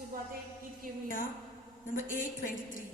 सुरुवातेक गीत घेऊया नंबर 823.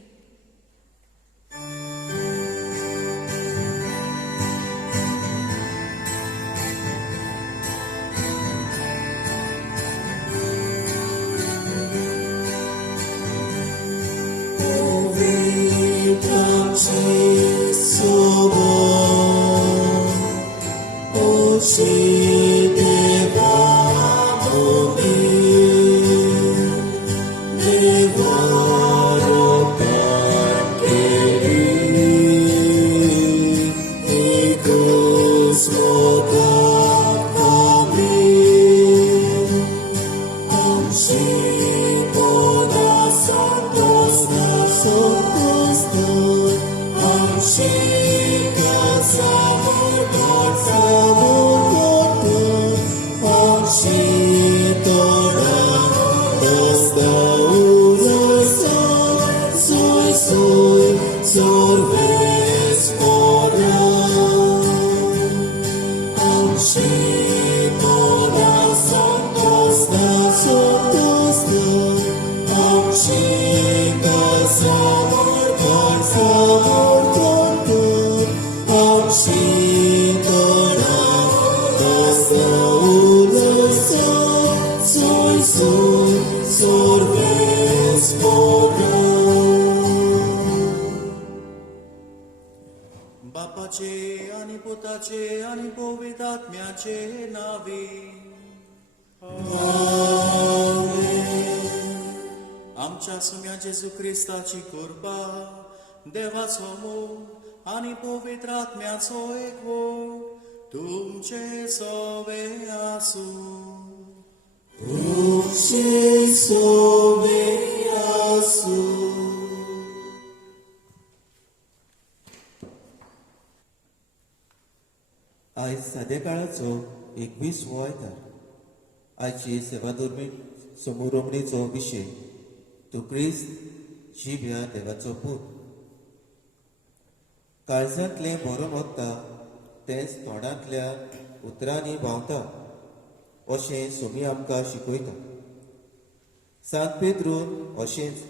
बापाचे आणि पुताचे आणि पवित्रात्म्याचे नावे आमच्या सुम्या जेजू ख्रिस्ताची कृपा देवाचो मोग आणि पवित्र आत्म्याचो एकवट तुमचे सवे आसू. तुमचे सवे आसू. आयज सादेकाळाचो 21वो आयतार. आयची सेवाधर्मी समोरमणीचो विशय तूं क्रिस्त जीव ह्या देवाचो पूत. काळजांतलें बरोवन वता तेंच तोंडांतल्या उतरांनी व्हांवता अशें सोमी आमकां शिकयता. सांत पेद्रून अशेंच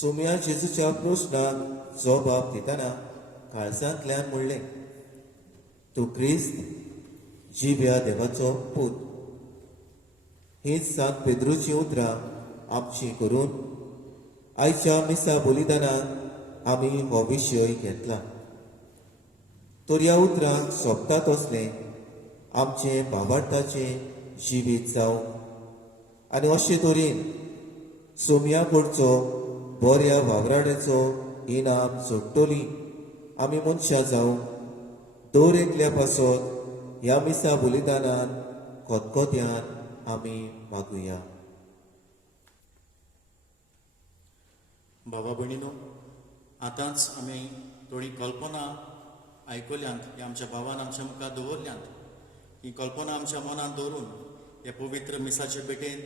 सोम्या जेजूच्या प्रस्नाक जबाब दितना काळजांतल्यान म्हणलें, तूं क्रिस्त जीव ह्या देवाचो पूत. हीच सांत पेद्रूची उतरां आमची करून आयच्या मिसा बलिदानांत आमी हो विशय घेतला. तर ह्या उतरांक सोंपतात तसलें आमचें भावार्थाचें जिवीत जावं आनी अशे तरेन सोम्या कडचो बऱ्या वावराड्याचो इनाम सोडटलीं आमी मनशां जावं दर एकल्या पासत ह्या मिसा बलिदानान खोतखोत्यान आमी मागुया. बाबा भयणीनो, आतांच आमी थोडी कल्पना आयकल्यांत ही आमच्या भावान आमच्या मुखार दवरल्यांत. ही कल्पना आमच्या मनांत दवरून हे पवित्र मिसाचे भेटेंत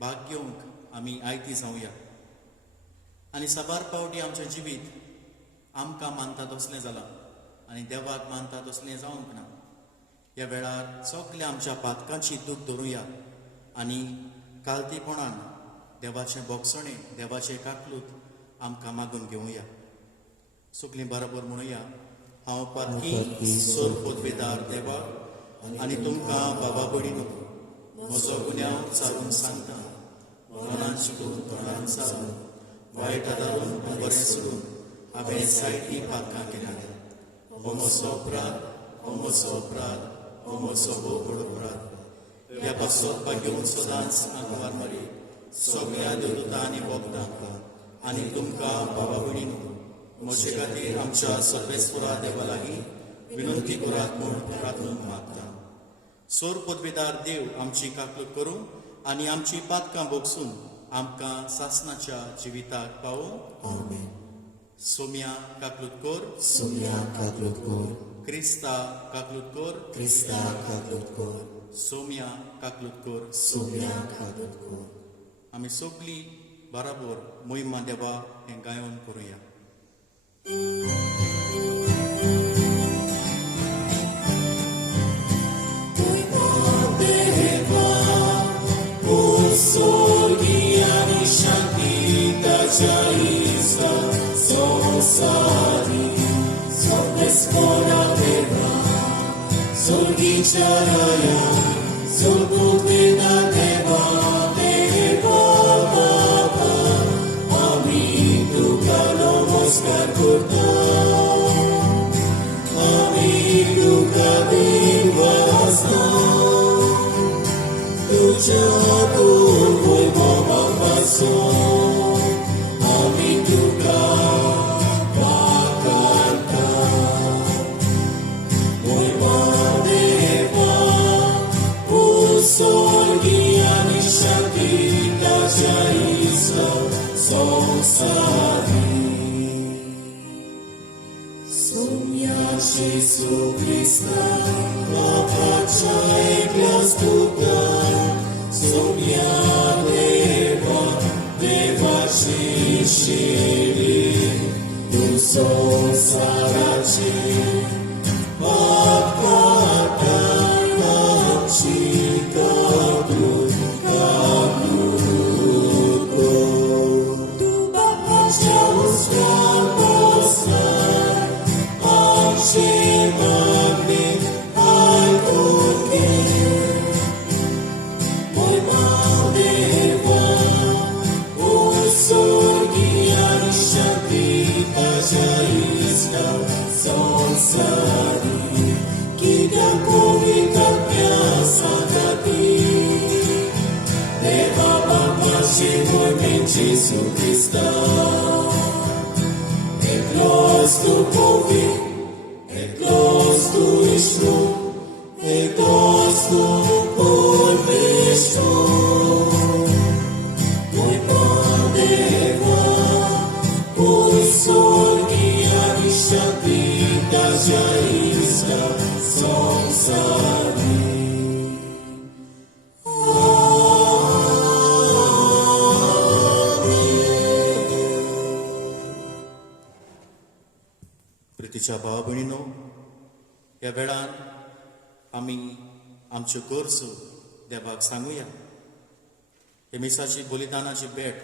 भाग घेवंक आमी आयती जावया. आनी साबार पावटी आमचें जिवीत आमकां मानता तसलें जालां आनी देवाक मानता तसलें जावंक ना. ह्या वेळार सगल्या आमच्या पातकांची दूख धरुया आनी कालतीपणान देवाचें बोगसणें देवाचें काकलूत आमकां मागून घेवया. सगलीं बरोबर म्हणुया, हांव पातकी सोर पोतवेदार देवा आनी तुमकां बाबा भयणीनो म्हजो गुन्यांव चालून सांगता. मनान शिकून तोंडान चालून वायट आदारून बरें सोडून हांवें जायतीं पातकां केल्यात. हो म्हजो अपराध, हो म्हजो अपराध, हो म्हजो भोव व्हड अपराध. ह्या पासोवपाक घेवन सदांच आंकवार मारी सगळ्या देवदूतां आनी भक्तांक आनी तुमकां बाबा भयणीनो म्हजे खातीर आमच्या सर्वेस्वरा देवा लागीं विनंती करात म्हूण प्रार्थना मागता. सोर पदवेदार देव आमची काकलूत करूं आनी आमची पातकां भोगसून आमकां सासणाच्या जिविताक पावों. सोम्या काकलूत कोर, सोम्या काकलूत कोर. क्रिस्ता काकलूत कोर, क्रिस्ता काकलूत कोर. सोम्या काकलूत कोर, सोम्या काकलूत कोर. आमी सगळीं बराबर मोहिमा देवा हें गायन करुया. Sorgiani Jaista, Sonsari, Sombespora Deva, Solgicharaya, Solpupina Deva, Deva Baba, Amin Dukalo Moskar Kurta, Amin Dukadin Vasta, Tuja Kurvoi Baba Baso, Amin Duka Bakanta, Moi Madeva, Usolgiani Shakita Jaisa, Sonsari. Sumia Jesu Christa, Mapaccia Eglas Tuta, Sumia Deva, Deva Shishiri, Tu Sonsarachi, Bhakata Namchika Duka Duko, Tu Bapaccia Uskaposa, Amshi Magni Alkoke, Moi Madeva, Usorgiani Shakita Jaista, Sonsari, Kida Kovita Pyasagati, Deva Baba Shivone Jesu Christa, Eklos tu Kovi, Eklos tu Ishnu, Eklos tu Vishnu, Moi Madeva, Usolgiani Shakita Jaista, Sonsari. प्रितीच्या भावा भयणीनो, ह्या वेळार आमी आमच्यो गरजो देवाक सांगुया. हे मिसाची बलिदानाची भेट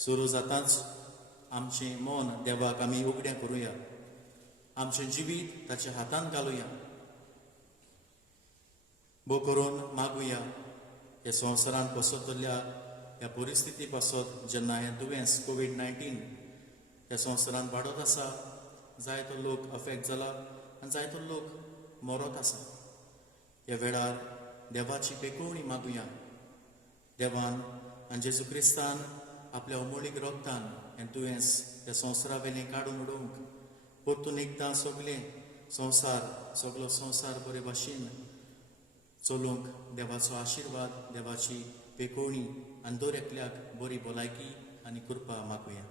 सुरू जाताच आमचें मन देवाक आमी उगडें करुया. आमचें जिवीत ताच्या हातांत घालुया. भोव करून मागुया हे संवसारांत पसरतल्या ह्या परिस्थिती पासत जेन्ना हें दुयेंस कोवीड-19 ह्या संवसारांत वाडत आसा, जायतो लोक अफेक्ट जाला आनी जायतो लोक मरत आसा. ह्या वेळार देवाची बेकोवणी मागुया. देवान आनी जेजू क्रिस्तान आपल्या अमोलीक रोगतान हें दुयेंस ह्या संवसारा वेलें काडून उडोवंक परतून एकदां सगलो संवसार बरे भाशेन चलूंक देवाचो आशिर्वाद, देवाची बेकोवणी आनी दर एकल्याक बरी भलायकी आनी कृपा मागुया.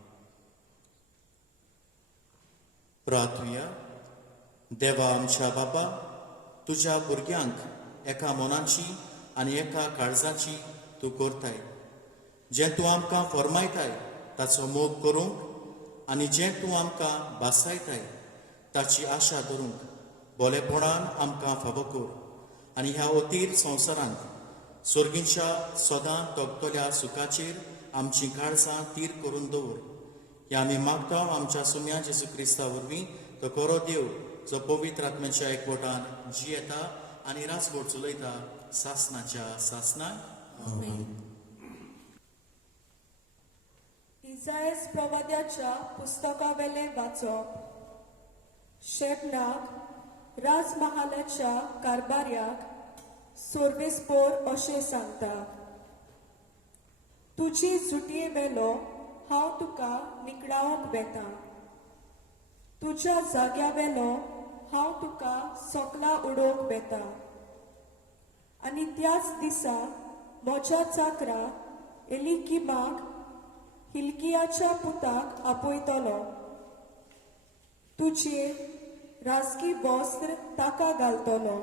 प्रार्थुया. देवा आमच्या बापा, तुज्या भुरग्यांक एका मनाची आनी एका काळजाची तूं करताय. जें तूं आमकां फरमायताय ताचो मोग करूंक आनी जें तूं आमकां भासायताय ताची आशा धरूंक बोलेपणान आमकां फावो कर. आनी ह्या अतीर संवसारांत सर्गीच्या सदां तोगतल्या सुखाचेर आमची काळजां तीर करून दवर. हे आमी मागता आमच्या सुम्या जेजू क्रिस्ता वरवीं तो कोरो देव जो पवित्र आत्म्याच्या एकवटान जियेता आनी राजभर चलयता सासनाच्या सासनाक. इसायास प्रवाद्याच्या पुस्तकावेले वाचप. शेबनाक राजमहालाच्या कारभार्याक सोर्वेस्पोर अशें सांगता, तुजी जुटये वेलो हांव तुका निकळावंक वेता. तुज्या जाग्या वेलो हांव तुका सोकला उडोवंक वेता. आनी त्याच दिसा म्हज्या चाकरा एलिकिमाक हिल्कियाच्या पुताक आपयतलो. तुजेर राजकी वस्त्र ताका घालतलो.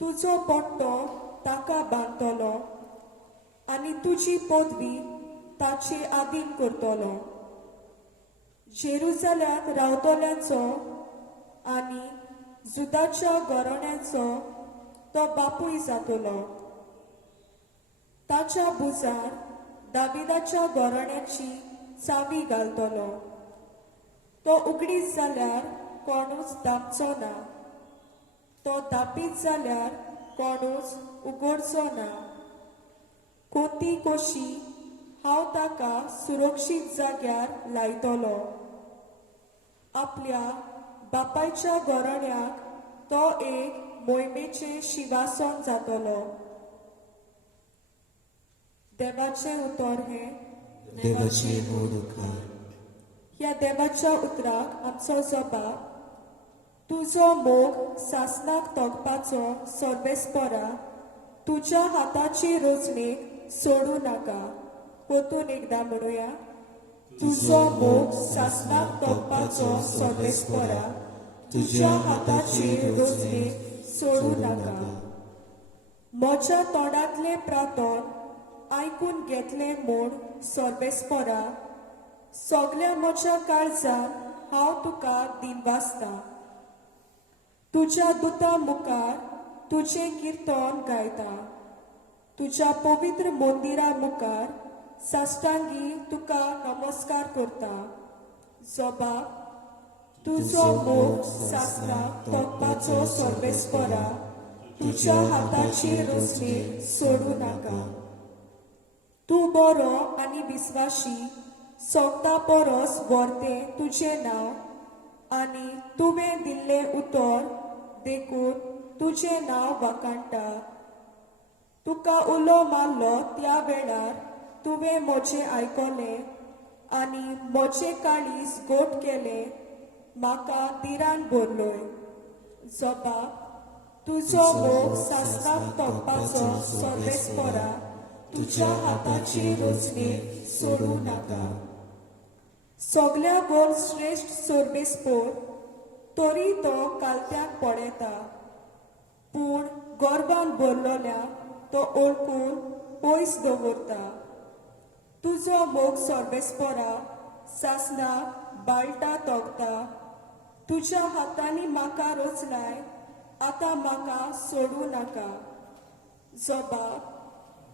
तुजो पोट्टो ताका बांदतलो आनी तुजी पदवी ताचे आदीन करतलो. जेरुसलेमांत रावतल्यांचो आनी जुदाच्या घराण्यांचो तो बापूय जातलो. ताच्या भुजार दाविदाच्या घराण्याची चावी घालतलो. तो उगडीत जाल्यार कोणूच धांपचो ना. तो धापीत जाल्यार कोणूच उगडचो ना. कोती कोशी हांव ताका सुरक्षीत जाग्यार लायतलो. आपल्या बापायच्या गोरण्याक तो एक मोहिमेचें शिवासन जातलो. देवाचें उतर हें. देवाची मोड उकार. ह्या देवाच्या उतराक आमचो जबाब. तुजो मोग सासणाक तोगपाचो सोर्बेस्परा तुज्या हाताची रोचणेक सोडू नाका. पोतून एकदां म्हणुया. तुजो मोग सासणाक तोगपाचो सोर्बेस्परा तुज्या हाताची रोचणेक सोडू नाका. म्हज्या तोंडांतले प्रार्थन आयकून घेतले म्हूण सोर्बेस्परा सगळ्या म्हज्या काळजान हांव तुका दिनवासतां. तुज्या दुता मुखार तुजें किर्तन गायता. तुज्या पवित्र मंदिरा मुखार साश्टांगी तुका नमस्कार करता. जबाब. तुजो मोग सासणाक तोगपाचो सोर्बेस्परा तुज्या हाताची रोचणी सोडू नाका. तूं बरो आनी विस्वाशी सोगता परस व्हरतें तुजें नांव आनी तुवें दिल्लें उतर देखून तुजें नांव वाखाणटा. तुका उलो मारलो त्या वेळार तुवें म्हजें आयकलें आनी म्हजें काळीज गोठ केलें. म्हाका दिरान भरलोय. जबाब. तुजो मोग सासणाक तोगपाचो सोर्बेस्परा तुज्या हाताची रोचणी सोडू नाका. सगळ्या गोल श्रेष्ठ सोर्बेस्पोर तरी तो कालत्याक पडयता. पूण गर्वान भरलोल्या तो ओळखून पयस दवरता. तुजो मोग सोर्बेस्परा सासणाक बाळटा तोगता. तुज्या हातांनी म्हाका रोचलाय. आतां म्हाका सोडू नाका. जबाब.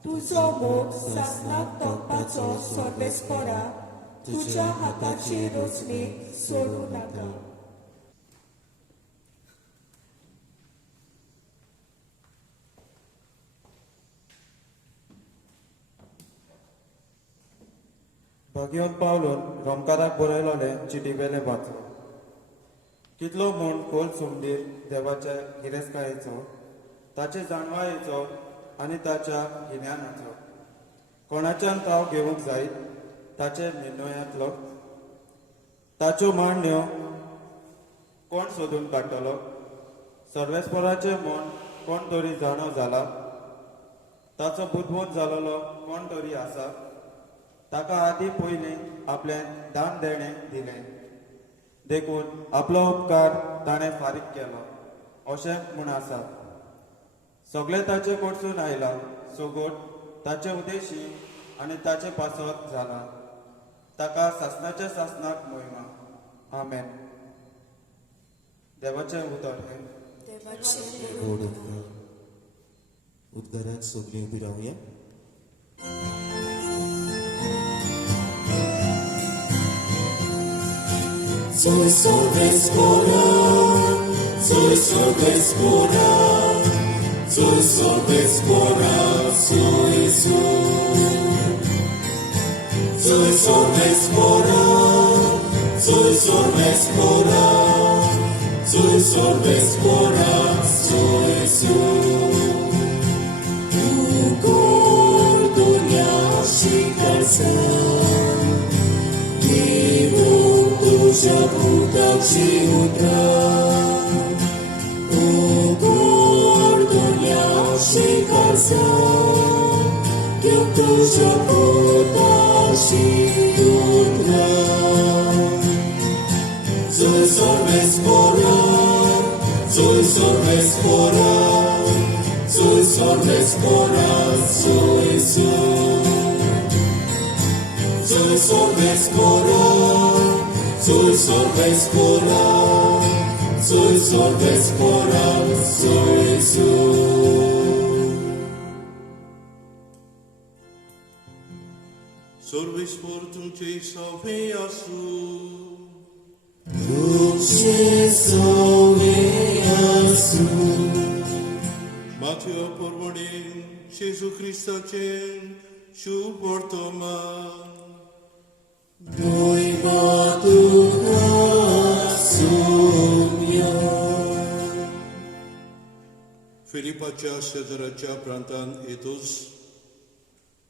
तुजो मोग सासणाक तोगपाचो सोर्बेस्परा तुज्या हाताची रोचणी सोडू नाका. भागयोन पावलोन रोमकाराक बरयलोलें चिटीवेलें वाचलो. कितलो म्हूण खोल सुमडीर देवाच्या गिरेस्कायेचो, ताचे जाणवायेचो आनी ताच्या गिन्यानाचो. कोणाच्यान ताव घेवंक जायत ताचे निर्णयांतलो. ताच्यो मांडण्यो कोण सोदून काडटलो. सर्वेस्पराचें मन कोण तरी जाणो जाला. ताचो बुदबूद जालोलो कोण तरी आसा. ताका आदी पयलीं आपलें दान देणें दिलें देखून आपलो उपकार ताणें फारीक केलो अशें म्हूण आसा. सगळें ताचे कडसून आयला. सोगोट ताचे उदेशी आनी ताचे पासत जाला. ताका सासणाच्या सासणाक महिमा. आमेन. देवाचें उतर हें. मोड उकार. उद्गाराक सगळीं उबी रावया. Soy sorbespora, soy sorbespora, soy sorbespora, soy soy sorbespora, soy sorbespora, soy sorbespora, soy tu cordunia și calzăm. Tuja putak și utram, cu cordunia și calzăm. Tuja putak și utram. Zoi sorbespora, zoi sorbespora, zoi sorbespora, zoi Zoi sorbespora, zoi sorbespora, zoi sorbespora, zoi सर्वेस्पर तुमचे सवे आसूं Matthew porwonin Jesu Christachen शुभ वर्तमान फिलिपाच्या शेजाऱ्याच्या प्रांतान येतूच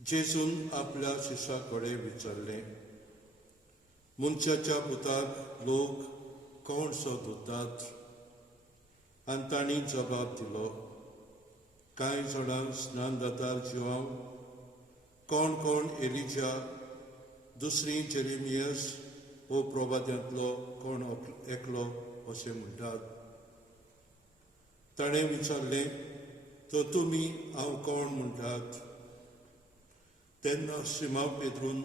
जेजून आपल्या शिष्याकडे विचारले मनशाच्या पुताक लोक कोण सोदतात आनी तांणी जबाब दिलो कांय जाणांक स्नान जातार जिवांव कोण कोण एलिजा दुसरी जेरेमियस हो प्रवाद्यांतलो कोण एकलो अशें म्हणटात ताणें विचारलें तो तुमी हांव कोण म्हणटात तेन्ना शिमाव पेद्रून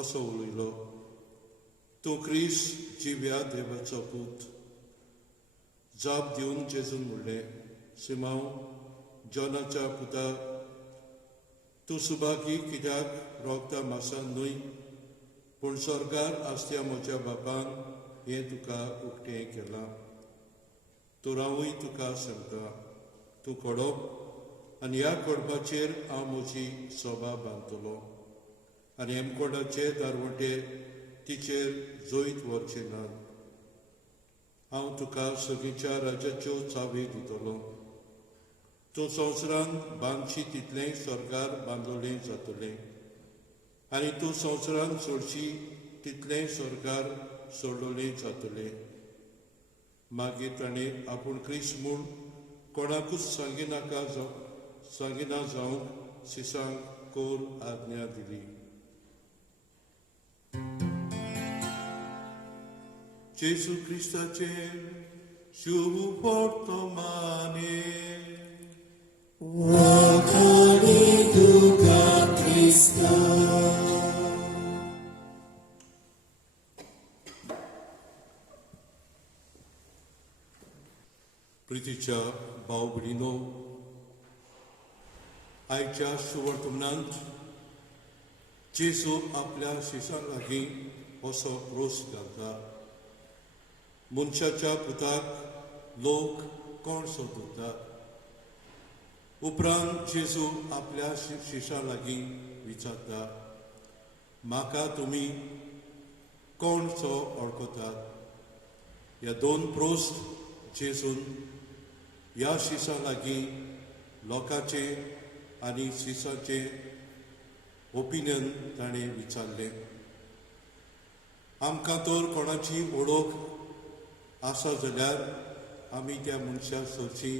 असो उलयलो तूं क्रिस्त जिव्या देवाचो पूत जाप दिवन जेजून म्हणलें शिमाव जॉनाच्या पुता तूं सुभागी कित्याक रोगता मासान न्हय पूण स्वर्गार आसत्या म्हज्या बापान हें तुका उक्तें केलां तूं रावूय तुका सांगता तूं कडप आनी ह्या कडपाचेर हांव म्हजी सोबा बांदतलो आनी हेमकोडाचे दारवटे तिचेर जोईत व्हरचे नात हांव तुका सगळींच्या राज्याच्यो चावी दितलो तूं संवसारान बांदशी तितलें स्वर्गार बांदलोलें जातलें आनी तूं संवसारान सोडशी तितलें स्वर्गार सोडलोलें जातलें मागीर ताणें आपूण क्रिस्त म्हूण कोणाकूच सांगिना जावंक शिसांक कोर आज्ञा दिली जेजू क्रिस्ताचे शुभ वर्तमाने प्रितीच्या भाव भयणीनो आयच्या सुवर्तमानांत जेजू आपल्या शिशां लागीं असो रोस घालता मनशाच्या पुताक लोक कोण सोदतात उपरांत जेजू आपल्या शिशां लागीं विचारता म्हाका तुमी कोणसो वळखतात ह्या दोन प्रोस्ट जेजून ह्या शिशां लागीं लोकांचे आनी शिशाचे ओपिनियन ताणें विचारलें आमकां तर कोणाची वळख आसा जाल्यार आमी त्या मनशा सरशी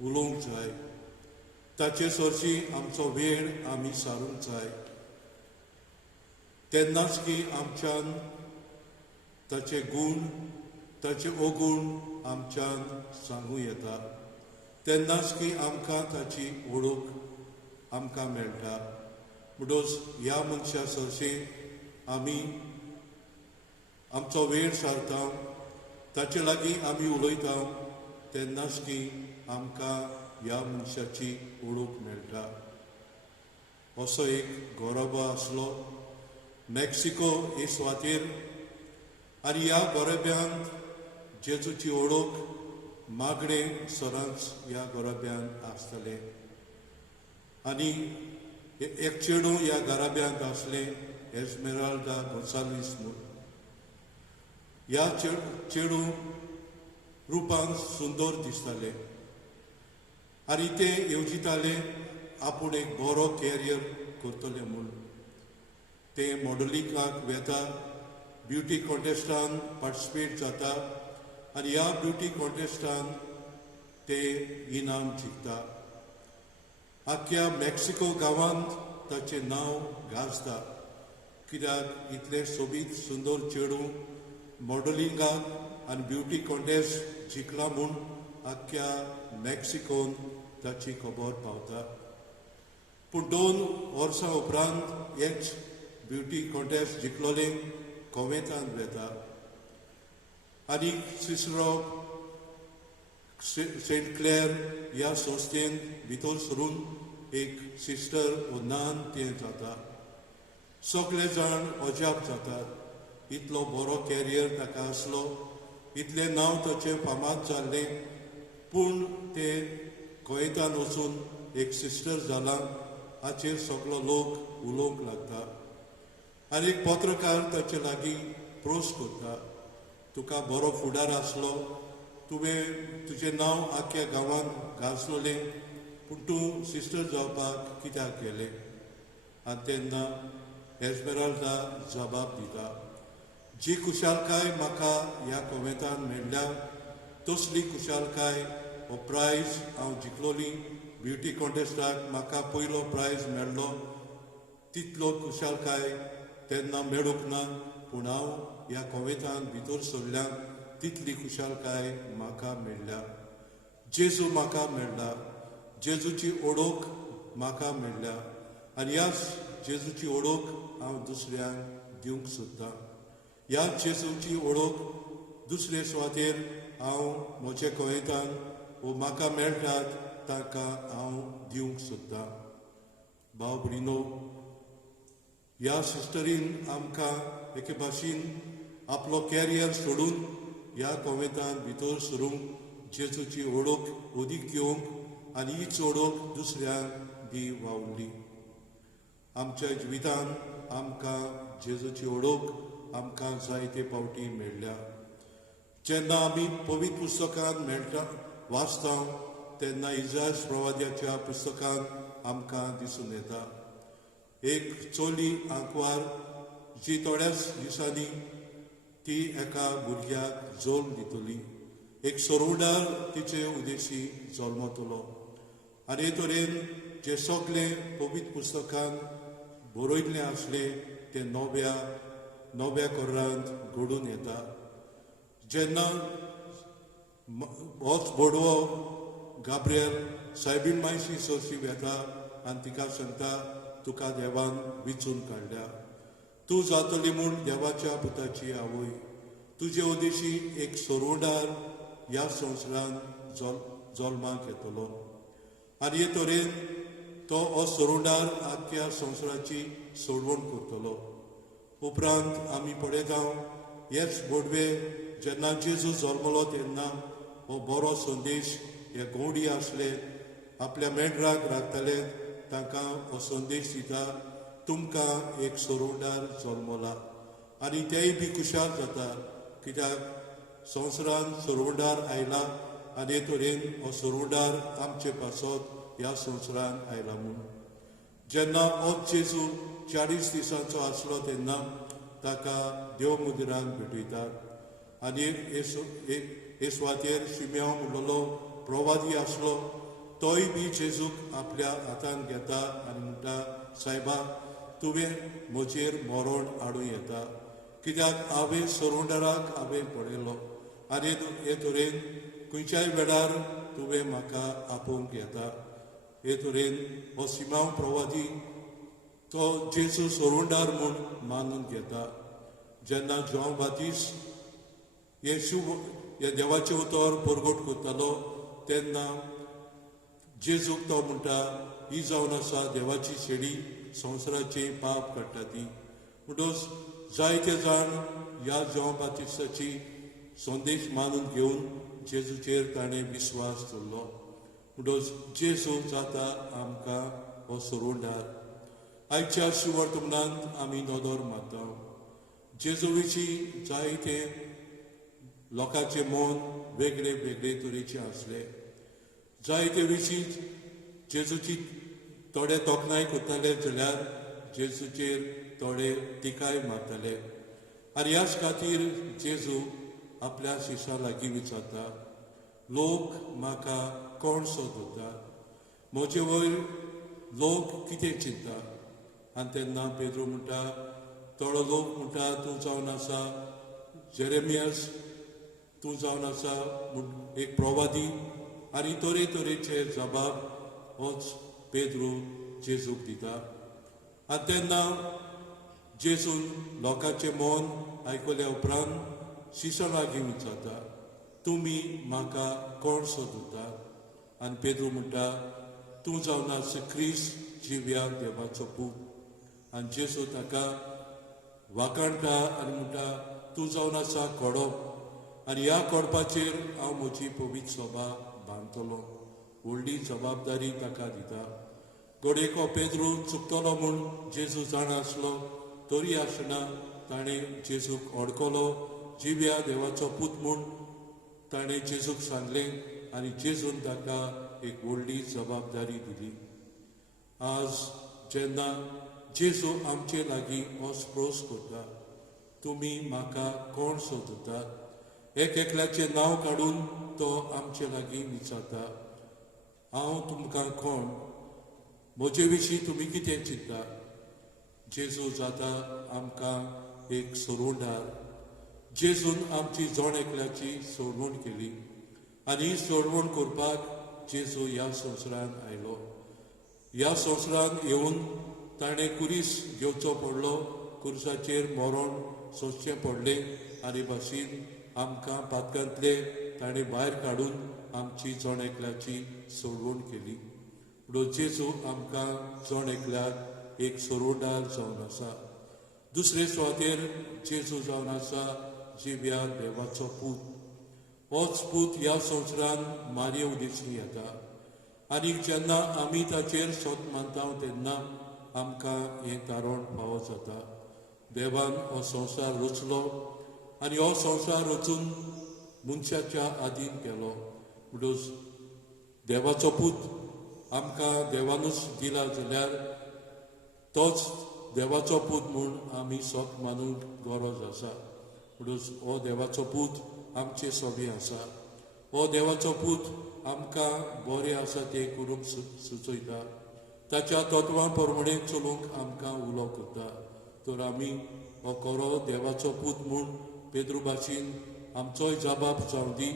उलोवंक जाय ताचे सरशी आमचो वेळ आमी सारूंक जाय तेन्नाच की आमच्यान ताचे गूण ताचे अवगूण आमच्यान सांगूं येता तेन्नाच की आमकां ताची वळख आमकां मेळटा म्हणटच ह्या मनशा सरशी आमी आमचो वेळ सारता ताचे लागीं आमी उलयता तेन्नाच की आमकां ह्या मनशाची वळख मेळटा असो एक गौरबा आसलो मेक्सिको हे सुवातेर आनी ह्या गौरब्यांत जेजूची वळख मागणे सरांच ह्या गौरब्यांत आसतलें आनी एक चेडूं ह्या गराब्यांत आसलें एस्मेराल्डा गोन्साल्वीस म्हूण ह्या चेडूं रुपान सुंदर दिसतालें आनी ते येवजिताले आपूण एक बरो कॅरियर करतलें म्हूण ते मॉडलिंगाक वेता ब्युटी कॉन्टेस्टान पार्टिसिपेट जाता आनी ह्या ब्युटी कॉन्टेस्टान ते इनाम जिखता आख्या मेक्सिको गांवांत ताचें नांव गाजता कित्याक इतले सोबीत सुंदर चेडूं मॉडलिंगाक आनी ब्युटी कॉन्टेस्ट जिखला म्हूण आख्या मेक्सिकोन ताची खबर पावता पूण 2 वर्सां उपरांत हेच ब्युटी कॉन्टेस्ट जिखलोलें कोवेतांत वेता आनी सिस्टर ऑफ सेंट क्लेर ह्या संस्थेन भितर सरून एक सिस्टर वो नान तें जाता सगळे जाण अजाप जातात इतलो बरो कॅरियर ताका आसलो इतले नांव ताचें फामाद जाल्लें पूण ते गोंयतान वचून एक सिस्टर जालां हाचेर सगळो लोक उलोवंक लागता आनी एक पत्रकार ताचे लागीं प्रोस करता तुका बरो फुडार आसलो तुजें नांव आख्या गांवांत गाजलोलें पूण तूं सिस्टर जावपाक कित्याक गेलें आनी तेन्ना एस्मेराल्दा जबाब दिता जी कुशालकाय म्हाका ह्या कॉमेंतान मेळ्ळ्या तसली कुशालकाय हो प्रायज हांव जिखलोली ब्युटी कॉन्टेस्टाक म्हाका पयलो प्रायज मेळ्ळो तितलो कुशालकाय तेन्ना मेळूंक ना पूण हांव ह्या कॉमेंतान भितर सरल्या तितली कुशालकाय म्हाका मेळ्ळ्या जेजू म्हाका मेळ्ळा जेजूची ओळख म्हाका मेळ्ळ्या आनी ह्याच जेजूची ओळख हांव दुसऱ्यांक दिवंक सोदतां ह्या जेजूची ओळख दुसरे सुवातेर हांव म्हजे कॉमेंतान वो म्हाका मेळटात ताका हांव दिवंक सोदतां भाव भयणो ह्या सिस्टरीन आमकां एके भाशेन आपलो कॅरियर सोडून ह्या कॉमेंतान भितर सरूंक जेजूची ओळख ओदीक घेवंक आनी हीच ओळख दुसऱ्यांक दी वावुरली आमच्या जिवितान आमकां जेजूची ओळख आमकां जायते फावटी मेळ्ळ्या जेन्ना आमी पवित्र पुस्तकान मेळटा वाचता तेन्ना इजायस प्रवाद्याच्या पुस्तकान आमकां दिसून येता एक चोली आंकवार जी थोड्याच दिसांनी ती एका भुरग्याक जल्म दितली एक सोरोडार तिचे उदेशी जल्मतलो आनी हे तरेन जे सगळें पवित्र पुस्तकान बरयल्लें आसलें तें नव्या कोर्रांत घडून येता जेन्ना होच बोडवो गाब्रियल सायबीण मायशी सोरशी वेता आनी तिका सांगता तुका देवान विचून काडल्या तूं जातली म्हूण देवाच्या पुताची आवय तुजे उदेशी एक सोरोडार ह्या संवसारांत जल्माक येतलो आनी हे तरेन तो हो सोरोडार आख्या संवसाराची सोडवण करतलो उपरांत आमी पळयता हेच बोडवे जेन्ना जेजू जल्मलो तेन्ना हो बरो संदेश हे गवडी आसले आपल्या मेंढराक राखताले तांकां हो संदेश दिता तुमकां एक सोरोडार जल्मला आनी तेय बी खुशाल जाता कित्याक संवसारान सोरोडार आयला आनी हे तरेन हो सोरोडार आमचे पासत ह्या संवसारान आयला म्हूण जेन्ना हो जेजू 40 दिसांचो आसलो तेन्ना ताका देव मंदिरांत भेटयतात आनी हे सुवातेर शिम्याव म्हणलोलो प्रवादी आसलो तोय बी जेजूक आपल्या हातान घेता आनी म्हणटा सायबा तुवें म्हजेर मरण हाडूं येता कित्याक हांवें सोरोडाराक हांवें पळयलो आनी हे तरेन खंयच्याय वेळार तुवें म्हाका आपोवंक येता हे तरेन हो शिमाव प्रवादी तो जेजू सोरोडार म्हूण मानून घेता जेन्ना जॉन बातिस्ट येशू हे देवाचें उतर परगट करतालो तेन्ना जेजूक तो म्हणटा ही जावन आसा देवाची शेडी संवसाराची पाप काडटा ती म्हणटच जायते जाण ह्या जॉन बातिस्टाची संदेश मानून घेवन जेजूचेर ताणें विस्वास दवरलो म्हणटच जेजू जाता आमकां हो सोरोडार आयच्या शिवर्तमनांत आमी नदर मारता जेजू विशीं जायते लोकांचें मन वेगळे वेगळे तरेचे आसले जायते विशीं जेजूची थोडे तोखणाय करताले जाल्यार जेजूचेर थोडे टिकाय मारताले आनी ह्याच खातीर जेजू आपल्या शिश्यां लागीं विचारता लोक म्हाका कोण सो धरता म्हजे वयर लोक कितें चिंता आनी तेन्ना पेद्रू म्हणटा थोडो लोक म्हणटा तूं जावन आसा जेरेमियास तूं जावन आसा एक प्रवादी आनी तरेतरेचे जबाब होच पेद्रू जेजूक दिता आनी तेन्ना जेजून लोकांचें मन आयकल्या उपरांत शिश्यां लागीं विचारता तुमी म्हाका कोण सोदतात आनी पेद्रू म्हणटा तूं जावन आसा क्रिस्त जिव्या देवाचो पूत आनी जेजू ताका वाकाणटा आनी म्हणटा तूं जावन आसा कोडप आनी ह्या कोडपाचेर हांव म्हजी पवित्र सभा बांदतलो. व्हडली जबाबदारी ताका दिता. गोडेक हो पेद्रू चुकतलो म्हूण जेजू जाणा आसलो, तरी आसतना ताणें जेजूक ओडकलो. जिव्या देवाचो पूत म्हूण ताणें जेजूक सांगलें आनी जेजून ताका एक व्हडली जबाबदारी दिली. आज जेन्ना जेजू आमचे लागीं हो स्प्रोस करता, तुमी म्हाका कोण सोदतात, एक एकल्याचें नांव काडून तो आमचे लागीं विचारता, हांव तुमकां कोण, म्हजे विशीं तुमी कितें चिंतता. जेजू जाता आमकां एक सोडवणदार. जेजून आमची जोण एकल्याची सोडवण केली आनी ही सोडवण करपाक जेजू ह्या संवसारांत आयलो. ह्या संवसारांत येवन ताणें कुरीस घेवचो पडलो, कुर्साचेर मरण सोंसचें पडलें आनी भाशेन आमकां पातकांतले ताणें भायर काडून आमची जोण एकल्याची सोडवण केली. म्हणून जेजू आमकां जोण एकल्याक एक सोडवणदार जावन आसा. दुसरे सुवातेर जेजू जावन आसा जिव्या देवाचो पूत. होच पूत ह्या संवसारांत मारये उदेशी येता आनी जेन्ना आमी ताचेर सोत मानता तेन्ना आमकां हें तारण फावो जाता. देवान हो संवसार रचलो आनी हो संवसार रचून मनशाच्या आदीन केलो. म्हणून देवाचो पूत आमकां देवानूच दिला जाल्यार तोच देवाचो पूत म्हूण आमी सोत मानूंक गरज आसा. म्हणून हो देवाचो पूत आमचे सोबी आसा. हो देवाचो पूत आमकां बरें आसा तें करूंक सुचयता. ताच्या तत्वां प्रमाणे चलूंक आमकां उलो करता. तर आमी हो खरो देवाचो पूत म्हूण पेद्रू भाशेन आमचोय जबाब जावं दी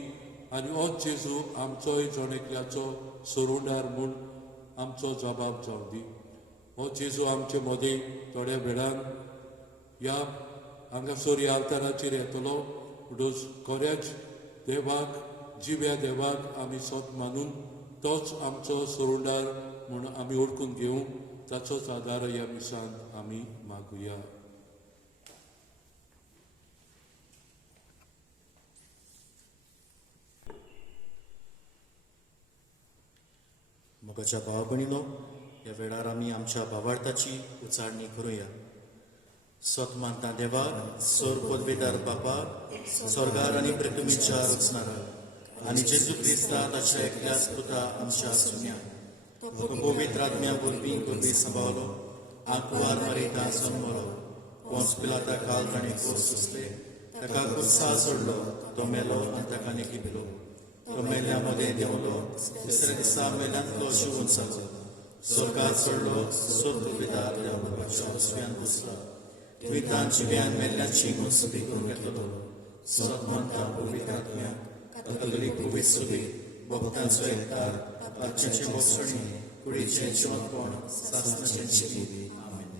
आनी होच जेजू आमचोय जोण एकल्याचो सोडवणदार म्हूण आमचो जबाब जावं दी. हो जेजू आमचे मदें थोड्या वेळान ह्या हांगासर ह्या आल्ताराचेर येतलो. म्हणून खरेंच देवाक, जिव्या देवाक आमी सोत मानून तोच आमचो सोडवणदार म्हूण आमी ओळखून घेवंक ताचोच आदार ह्या मिसान आमी मागुया. मोगाच्या भाव भयणीनो, ह्या वेळार आमी आमच्या भावार्थाची उचाडणी करुया. सोत मानता देवाक, सोर पदवेदार बापाक, स्वर्गार आनी पृथ्वीच्या रचणारा आनी जेजू क्रिस्ता ताच्या एकल्याच पुता आमच्या सुन्या तो पवित्र आत्म्या वरवीं गुरबी सांबाळलो, आंकुवार मरिता जल्मलो, पोंच पिलाता काल ताणें कोस सुसले, ताका कुर्सा सोडलो, तो मेलो आनी ताका निखिलो, तो मेल्या मदें देंवलो, तिसऱ्या दिसा मेल्यांतलो जिवून जालो, स्वर्गात चडलो, सोत पदवेदार देवा बापाच्या उजव्यान बसला, थंय तां जिव्यान मेल्ल्यांची मुसबी करून घेतलो. सोत मानता पवित्र आत्म्याक, कथोलीक पवित्र सभे, भक्तांचो एकठार, पापच्यांचे मोसणी, कुडीचें जिवंतपण, सासणाचें जिवीत. आमेन.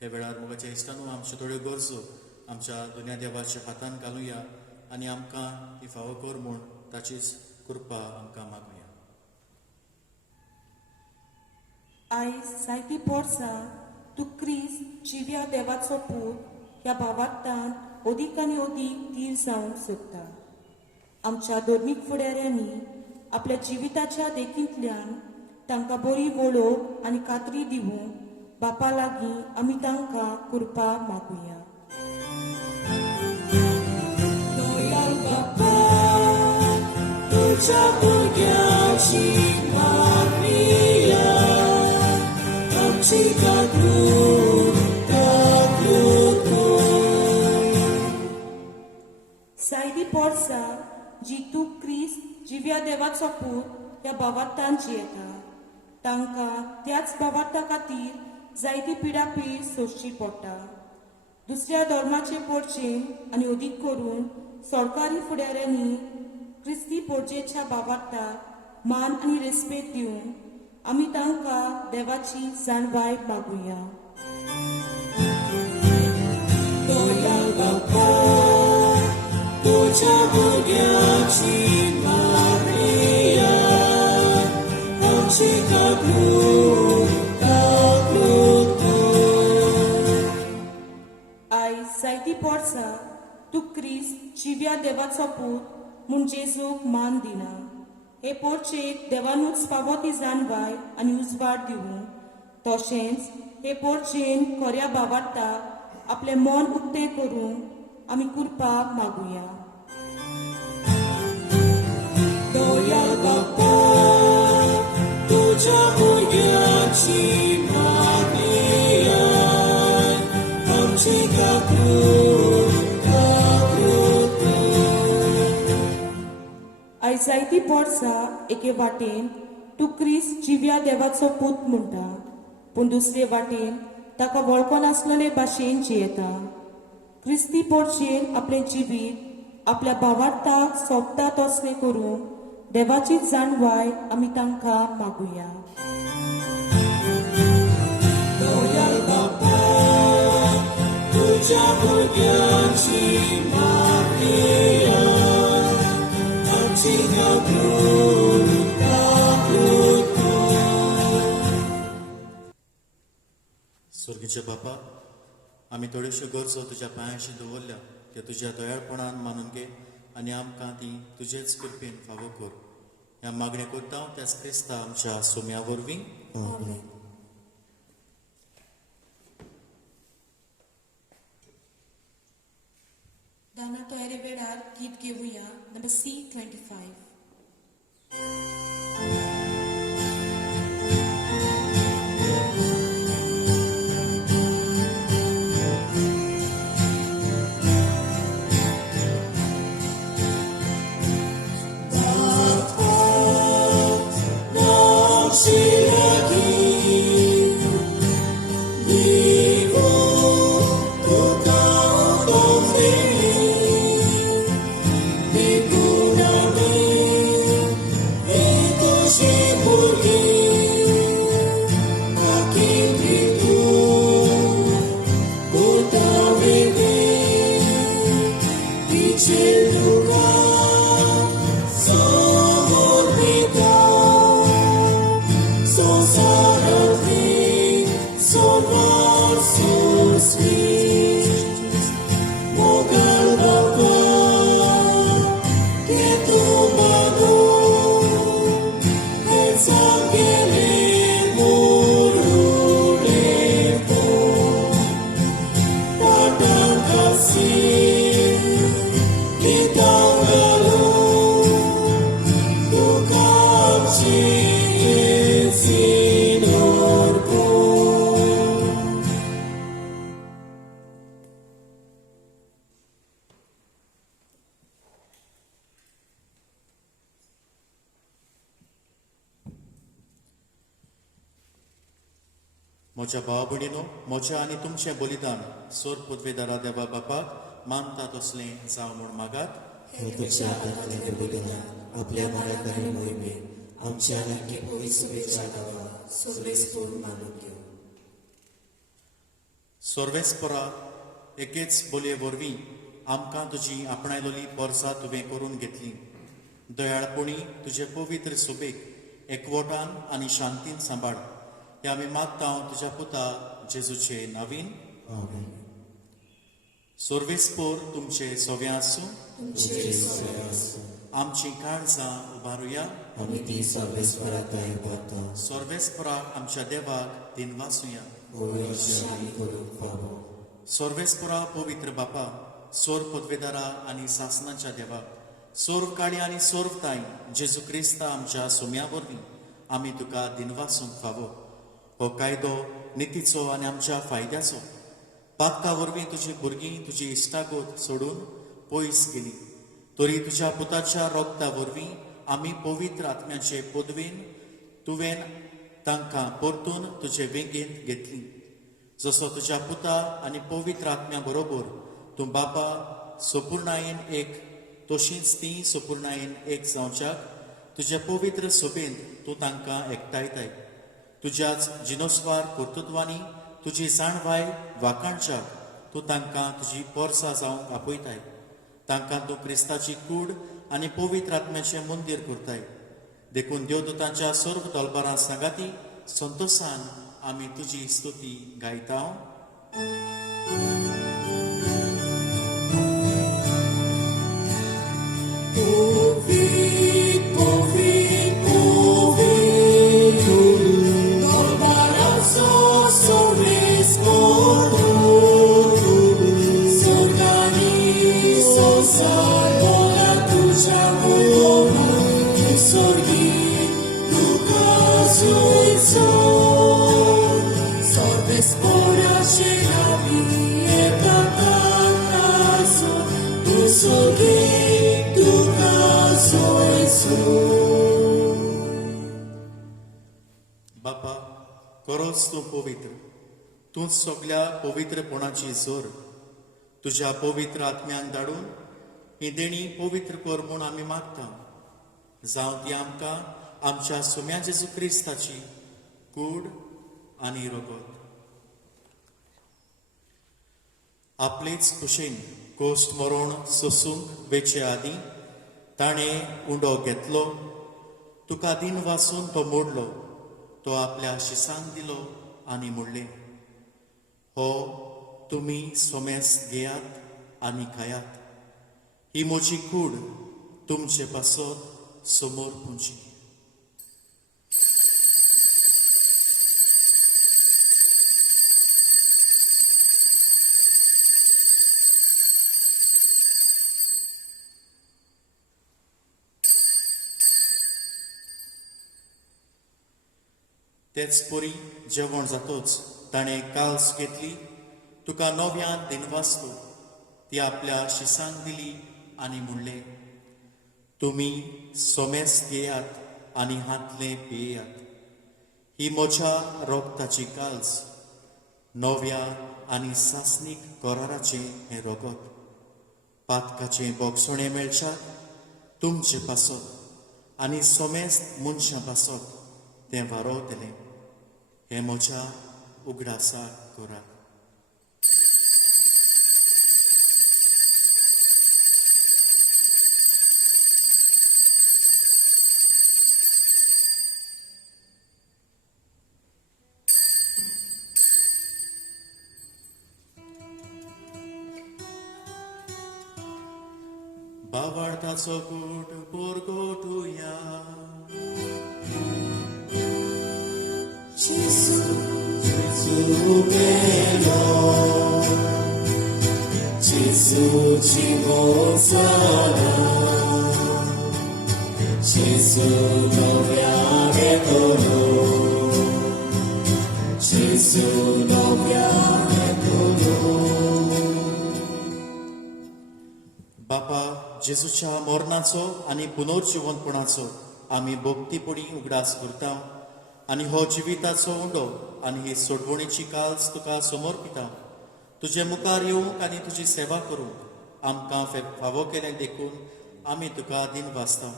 हे वेळार मोगाच्या इश्टांनो, आमच्यो थोड्यो गरजो आमच्या दुनिया देवाच्या हातान घालुया आनी आमकां ती फावो कर म्हूण ताचीच कृपा आमकां मागुया. आयज जायतीं पोरसां तूं क्रिस्त जिव्या देवाचो पूत ह्या भावार्थांत अदीक आनी अदीक तीर जावंक सोदता. आमच्या धर्मीक फुडाऱ्यांनी आपल्या जिविताच्या देखींतल्यान तांकां बरी वळख आनी खात्री दिवंक बापा लागीं आमी तांकां कृपा मागुया. दयाळ बापा, तुज्या भुरग्याची मागणिया आमची सायबी पोरसां जी तूं क्रिस्त जिव्या देवाचो पूत ह्या भावार्थांत जियेता, तांकां त्याच भावार्था खातीर जायती पिडापीड सोंसची पडटा. दुसऱ्या धर्माचे पोरचेन आनी अदीक करून सरकारी फुडाऱ्यांनी क्रिस्ती पोरचेच्या भावार्थाक मान आनी रेस्पेद दिवंक आमी तांकां देवाची जाणवाय मागुया. दयाळ बापा, तुज्या भुरग्याची मागणिया आमची काकूट जिव्या देवाचो पूत म्हूण जेजूक मान दिना. हे पोरचेक देवानूच फावो ती जाणवाय आनी उजवाड दिवंक. तशेंच हे पोरचेन खऱ्या भावार्थाक आपलें मन उक्तें करूंक आमी करपाक मागुया. दयाल बाप्पा, तुझ्या भुरग्याची मागणी आय, आमची आयज जायतीं वर्सां एके वाटेन तूं क्रिस्त जिव्या देवाचो पूत म्हणटा, पूण दुसरे वाटेन ताका वळखनासलेले भाशेन जियेता. क्रिस्ती पोरचेन आपलें जिवीत आपल्या भावार्थाक सोंपता तसलें करूंक देवाची जाणवाय आमी तांकां मागुया. दयाल बाप्पा, तुझ्या भुरग्याची मागणी आय, आमची स्वर्गीचे बापा, आमी थोड्योश्यो गरजो तुज्या पांयाशी दवरल्या त्यो तुज्या दयाळपणान मानून घे आनी आमकां ती तुजेच कृपेन फावो कर. ह्या मागणे करता त्याच क्रिस्ता आमच्या सोम्या वरवीं. दाना तयारे वेळार गीत घेवया नंबर C25. म्हज्या भावा भयणीनो, म्हजें आनी तुमचें बलिदान सोर पदवेदारा देवा बापाक मानता तसलें जावं म्हूण मागात. हे तुझ्या हातांतलें बलिदान आपल्या मनाक आनी मोहिमेन आमच्या नक्की पवित्रतेच्या नांवान सर्वेस्पूर मानून घेवं. सोर्वेस्परा एकेच बोलये वरवीं आमकां तुजी आपणायलोली पोरसां तुवें करून घेतली. दयाळपणी तुजे पवित्र सुबेक एकवटान आनी शांतीन सांबाळ. हे आमी मागता तुज्या पुता जेजूचे नांवीन. सोर्वेस्पोर तुमचे सोवे आसूं. आमची काळजां उबारुया. आमी ती सर्वेस्पराक दायर करता. सोर्वेस्पराक आमच्या देवाक दिनवासुया. शांती करूंक फावो. सोर्वेस्परा पवित्र बापा, सोर पदवेदारा आनी सासनाच्या देवा, सोर्व काळी आनी सोर्व ताई जेजू क्रिस्ता आमच्या सोम्या वरवीं आमी तुका दिनवासूंक फावो. हो कायदो नितीचो आनी आमच्या फायद्याचो. पातका वरवीं तुजी भुरगीं तुजी इश्टागोत सोडून पयस गेली, तरी तुज्या पुताच्या रोगता वरवीं आमी पवित्र आत्म्याचे पदवेन तुवें तांकां परतून तुजे वेगेंत घेतली. जसो तुज्या पुता आनी पवित्र आत्म्या बरोबर तूं बापा सपूर्णायेन एक, तशींच तीं सपूर्णायेन एक जावच्याक तुज्या पवित्र सोबेन तूं तांकां एकठांयताय. तुज्याच जिनोस्वार कर्तृत्वांनी तुजी जाणवाय वाकाणच्याक तूं तांकां तुजी पोरसां जावंक आपयताय. तांकां तूं क्रिस्ताची कूड आनी पवित्र आत्म्याचें मंदीर करताय. देखून देवदूतांच्या सर्व दलबारां सांगाती संतोशान आमी तुजी स्तुती गायता. खरोच तूं पवित्र, तूंच सगळ्या पवित्रपणाची जोर. तुज्या पवित्र आत्म्याक धाडून ही देणी पवित्र कर म्हूण आमी मागता. जावं ती आमकां आमच्या सुम्या जेजू क्रिस्ताची कूड आनी रगत. आपलेच कुशीन कोश्ट मरोण सोसूंक वेचे आदीं ताणें उंडो घेतलो. तुका दिन वासून तो मोडलो. तो आपल्या शिसांक दिलो आनी म्हणलें, हो तुमी सोमेस घेयात आनी खायात. ही म्हजी कूड तुमचे पासत समोर पुंजी. तेच परी जेवण जातोच ताणें काल्स घेतली. तुका नव्यान दिनवासलो. ती आपल्या शिसांक दिली आनी म्हणलें, तुमी सोमेस घेयात आनी हातले पियेयात. ही म्हज्या रोगताची काल्स, नव्या आनी सासणीक कराराचें हें रगत. पातकाचें बोगसोणें मेळच्यात तुमचे पासत आनी सोमेस मनशां पासत तें वारोवतलें. हें म्हज्या उगडासाक करात. बावार्थाचो कूट पोरगोटुया. Jesuci Hosanna, Jesu nowia ekolo, Jesu nowia ekolo. बापा जेजूच्या मरणाचो आनी पुनर्जिवनपणाचो आमी भक्तीपणी उगडास करता आनी हो जिविताचो उंडो आनी ही सोडवणेची काल्स तुका समर्पिता. तुजे मुखार येवंक आनी तुजी सेवा करूंक आमकां फावो केलें देखून आमी तुका दिन वाचता.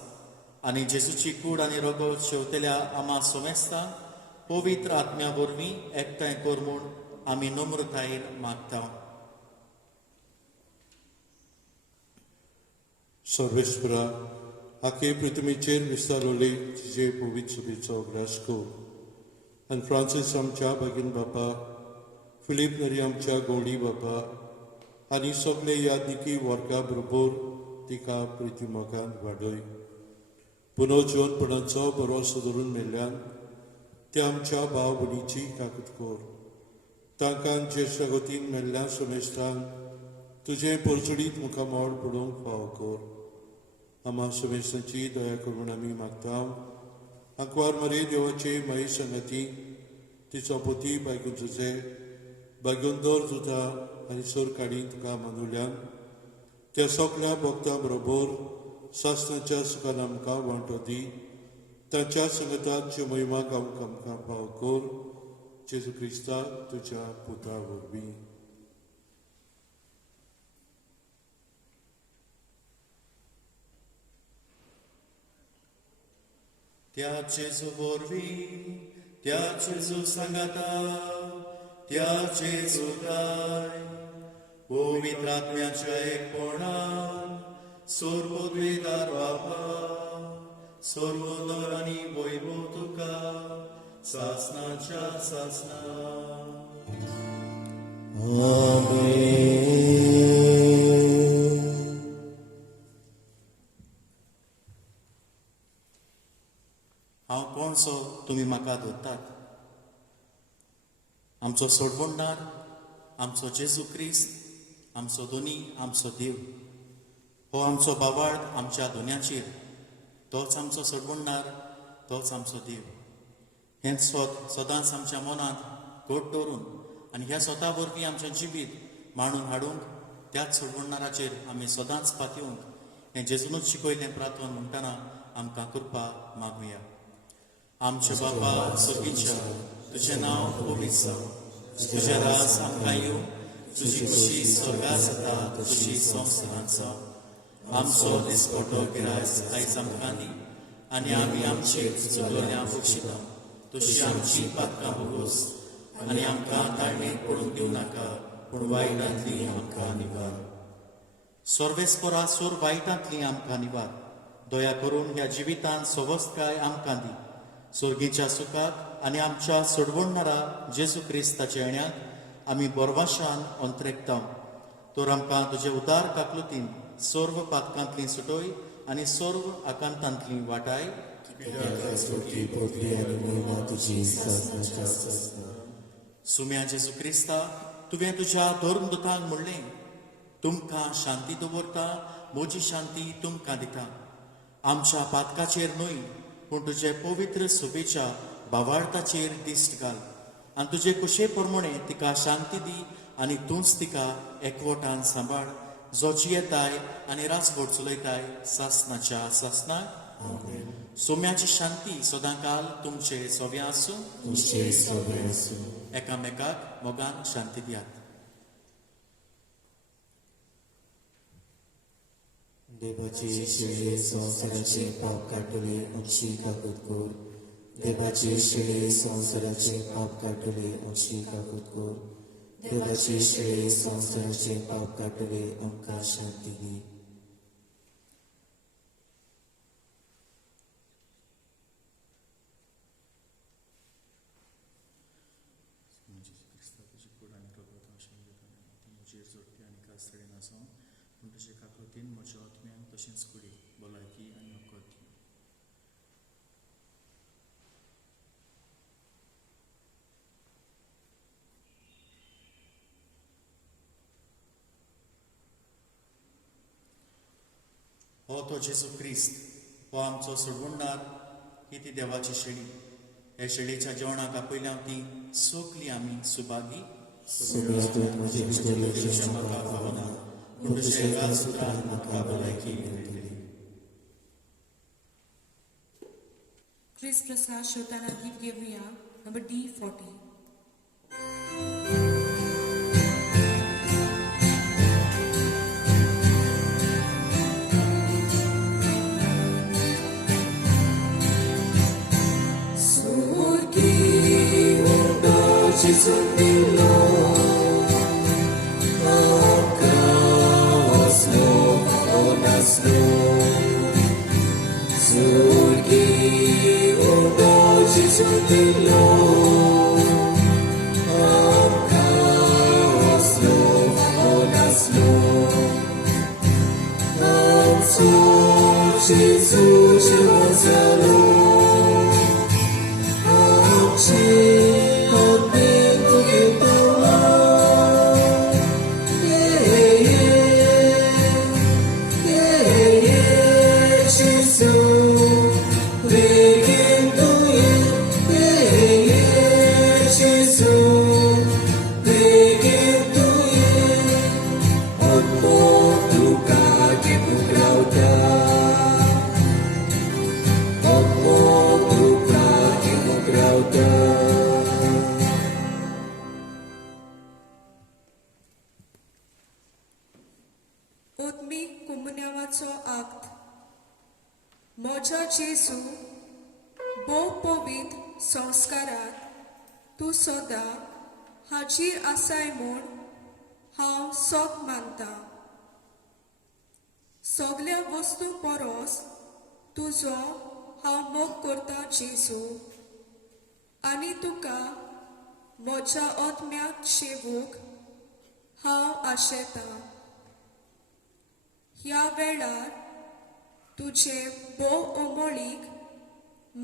आनी जेजूची कूड आनी रगत शेवतल्या आमा सोमेस्तांक पवित्र आत्म्या वरवीं एकठांय कर म्हूण आमी नम्रतायेन मागता. सर्वेस्परा, आखे पृथ्वीचेर विस्तारले तुजे पवित्र सभेचो ग्रास कर. आनी फ्रांसीस आमच्या भगिनी बापा, फिलीप नरी आमच्या गवडी बापा आनी सगळे यादनिकी वर्गा बरोबर तिका प्रितीमोगान वाडय. पुनर्जीवनपणाचो भरोसो धरून मेल्ल्यान ते आमच्या भाव भयणीची ताकद कर. तांकां ज्येश्ठ गतीन मेल्ल्या समेस्तांक तुजें परचडीत मुखामोड पडोवंक फावो कर. आमा समेस्तांची दया करून आमी मागता. आंकवार मरे देवाचे माई संगती, तिचो पती बायकुंचोचे भाग्योंदर तुका आनी सर काडी तुका मानुल्यान त्या सगळ्या भक्तां बरोबर सासणाच्या सुखान आमकां वांटो दी. तांच्या संगताची महिमा गावंक आमकां फाव कर. जेजू क्रिस्ता तुज्या पुता वरवीं. त्या जेजू वरवीं, त्या जेजू सांगाता, त्या जेजू दाय, पवित्र आत्म्याच्या एकपणान सर्वोद्वेदार बापा, सर्वोदर आनी वैभव तुका सासणाच्या सासना. हांव कोणसो तुमी म्हाका धरतात. आमचो सोडवणदार, आमचो जेजू क्रिस्त, आमचो दोनी, आमचो देव. हो आमचो बाबाळ आमच्या दोन्याचेर. तोच आमचो सोडवणदार, तोच आमचो देव. हें सदांच आमच्या मनांत घट दवरून आनी ह्या स्वता वरवीं आमचें जिवीत मांडून हाडूंक त्याच सोडवणदाराचेर आमी सदांच पातयेवंक हें जेजूनच शिकयलें प्रार्थना म्हणटना आमकां कृपा मागुया. आमचे बापा सगळींच्या तुझें नांव पवित्र जावं, तुझें रास आमकां येवं, तुजी खुशी स्वर्गांत जाता तशी संवसारांत जावं. आमचो दिसपटो गिरायस आयज आमकां दी, आनी आमी आमची चुकलोल्यांक बक्षिता तशी आमची पातकां भोगोस, आनी आमकां ताळमेत पडूंक दिवं नाका, पूण वायटांतली आमकां निवार. सर्वेस्परा सोर वायटांतली आमकां निवार. दया करून ह्या जिवितांत सवस्तकाय आमकां दी. सर्गीच्या सुखाक आनी आमच्या सोडवणणारा जेजू क्रिस्ताच्या येण्याक आमी बोरवाशान अंतरेकता. तर आमकां तुजे उदार काकलुतीन सर्व पातकांतली सुटोय आनी सर्व आकांतांतली वाटाय. सुम्या जेजू क्रिस्ता, तुवें तुज्या धर्मदुतांक म्हणलें, तुमकां शांती दवरता, म्हजी शांती तुमकां दिता. आमच्या पातकाचेर न्हय, पूण तुजे पवित्र सुबेच्या भावार्थाचेर दिश्ट घाल, आनी तुजे कुशे प्रमाणे तिका शांती दी, आनी तूंच तिका एकवटान सांबाळ, जो जियेताय आनी रासभर चलयताय सासनाच्या सासनाक. सोम्याची शांती सदांकाल तुमचे सोबे आसूं. एकामेकाक मोगान शांती दियात. देवाचे शिळे संसाराचे पाप काटले अंशी काकूत कोर. देवाचे शिळे संसाराचे पाप काटले अंशी काकूत कोर. देवाचे शिळे संसाराचे पाप काटले आमकां शांती दी. तशेंच कुडी भलायकी आनी हकत. हो तो जेजू क्रिस्त, हो आमचो सोडवणदार, ही ती देवाची शेळी. हे शेळीच्या जेवणाक आपयल्या ती सोकली आमी सुभागी. सगळ्यांतून म्हजे उजळेचे म्हाका पावना, पूण तुजे गालसुत्रान म्हाका भलायकी मेळटली. Chris Prasad श्रोतांना गीत घेऊया नंबर D40. ओत्मीक कुमन्यावाचो आक्त. म्हज्या जेजू, भोव पवित्र संस्कारांत तूं सदां हाजीर आसाय म्हूण हांव सोग मानता. सगल्या वस्तू परस तुजो हांव मोग करता जेजू, आनी तुका म्हज्या ओत्म्याक शेवूंक हांव आशेतां. ह्या वेळार तुजे भोव ओमळीक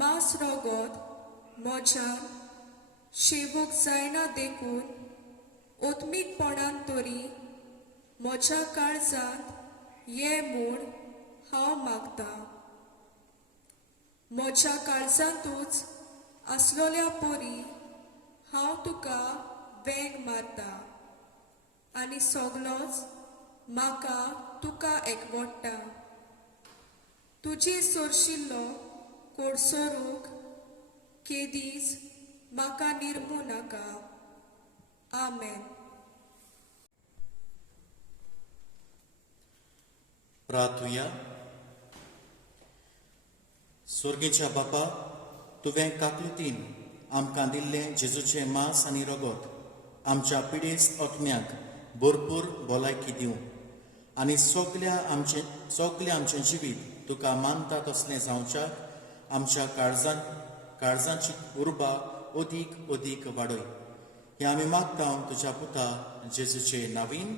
मांस रोगत म्हज्यान शेवूंक जायना देखून ओत्मीकपणान तरी म्हज्या काळजांत ये म्हूण हांव मागतां. म्हज्या काळजांतूच आसलोल्या परी हांव तुका वेंग मारता, आनी सगलोच म्हाका तुका एकवटता. तुजी सोरशिल्लो कोडसोरूक केदीस म्हाका निर्मू नाका. आमेन. प्रार्थुया. स्वर्गेच्या बापा, तुवें काकुतीन आमकां दिल्लें जेजूचें मांस आनी रगत आमच्या पिडेस्त आत्म्याक भरपूर भलायकी दिवं आनी सगल्या आमचें जिवीत तुका मानता तसलें जावच्याक आमच्या काळजांची उर्बा अदीक अदीक वाडय. हें आमी मागता तुज्या पुता जेजूचे नांवीन.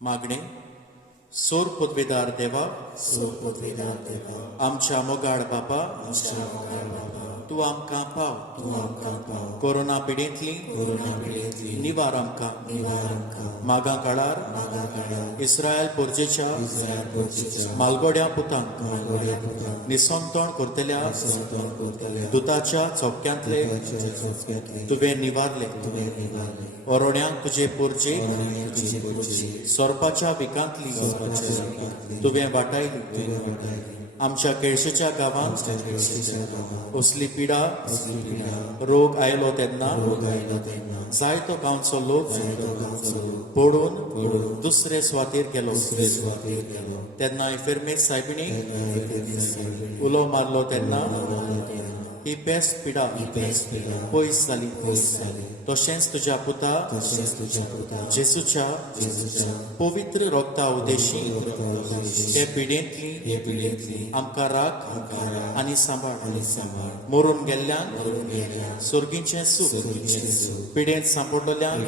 मागणें. सोर पदवेदार देवा, आमच्या मोगाळ बापा, तूं आमकां पाव. कोरोना पिडेंतली निवार आमकां. मागां काळार इस्रायल पोरजेच्या मालगोड्या पुतांक निसंतोण करतल्या दुताच्या चौक्यांतले तुवें निवारले. ओरोड्यांक तुजे पोरजे सोरपाच्या विकांतली तुवें वाटायली. आमच्या केळशेच्या गांवांत असली पिडा रोग आयलो तेन्ना जायतो गांवचो लोक पडून दुसरे सुवातेर गेलो. तेन्ना इफेर्मेस सायबिणी उलो मारलो तेन्ना ही पेस्त पिडा पयस जाली. तशेंच तुज्या पुता जेजूच्या पवित्र रोगता उदेशी हे पिडेंतली आमकां राख आनी सांबाळ. मरून गेल्ल्यान स्वर्गीचें सूख पिडेंत सांपडलेल्यांक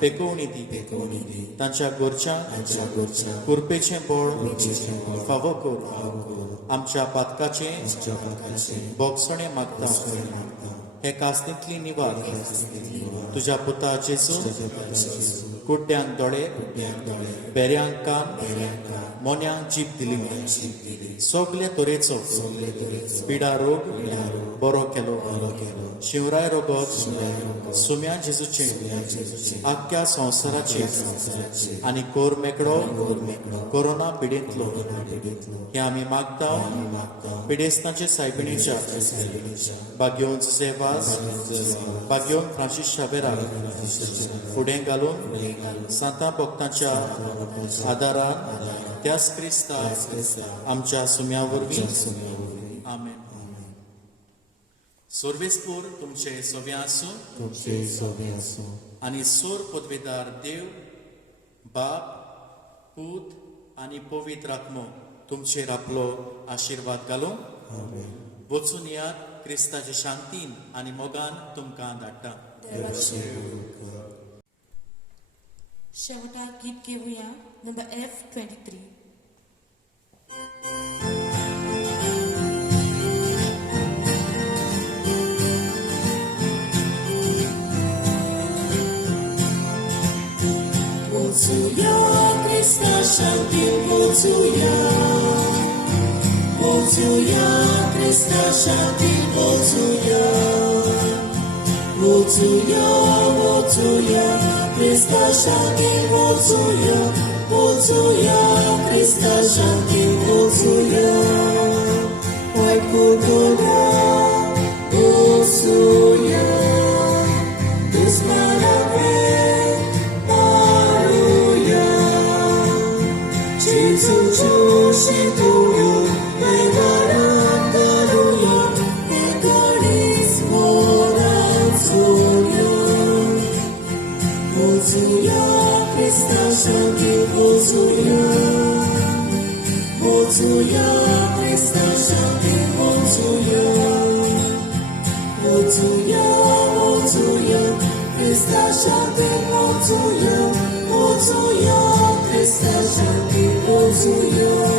पेकोवणी दी. तांच्या गोरच्या कुरपेचें बळ फावो कर. आमच्या पातकाचें बोगसणें मागता. हे कास्तींतली निवार तुज्या पुता जेजू कुड्ड्यांक दोळे, बेऱ्यांक कान, मोन्यांक जीब दिली. सगले तरेचो पिडा रोग बरो केलो. शिवराय रगत सुम्या जेजूचें आख्या संवसाराचेर आनी कोर मेकळो कोरोना पिडेंतलो हे आमी मागता पिडेस्तांचे सायबिणीच्या बाग्योन सेवास बाग्योन फ्रांसीस शावेरा फुडें घालून सांता भक्तांच्या आदारान त्याच क्रिस्तांक आमच्या सुम्या वरवीं आमेन. सर्वेस्पूर तुमचे सोबे आसूं आनी सोर पदवेदार देव बाप पूत आनी पवित्र आत्मो तुमचेर आपलो आशिर्वाद घालूं. वचून यात क्रिस्ताच्या शांतीन आनी मोगान तुमकां धाडटा. शेवटाक गीत घेवया. Number F23. Wocuja, Krista Shanti, wocuja, Krista Shanti, wocuja, Krista Shanti, wocuja, Krista Shanti, wocuja, Oi kudoga, wocuja, Ismarave. Jesus, Hallelujah, Hallelujah, and God is more than Wocuja, Krista Shanti, wocuja, Krista Shanti, wocuja, Krista Shanti, wocuja, Krista Shanti, wocuja.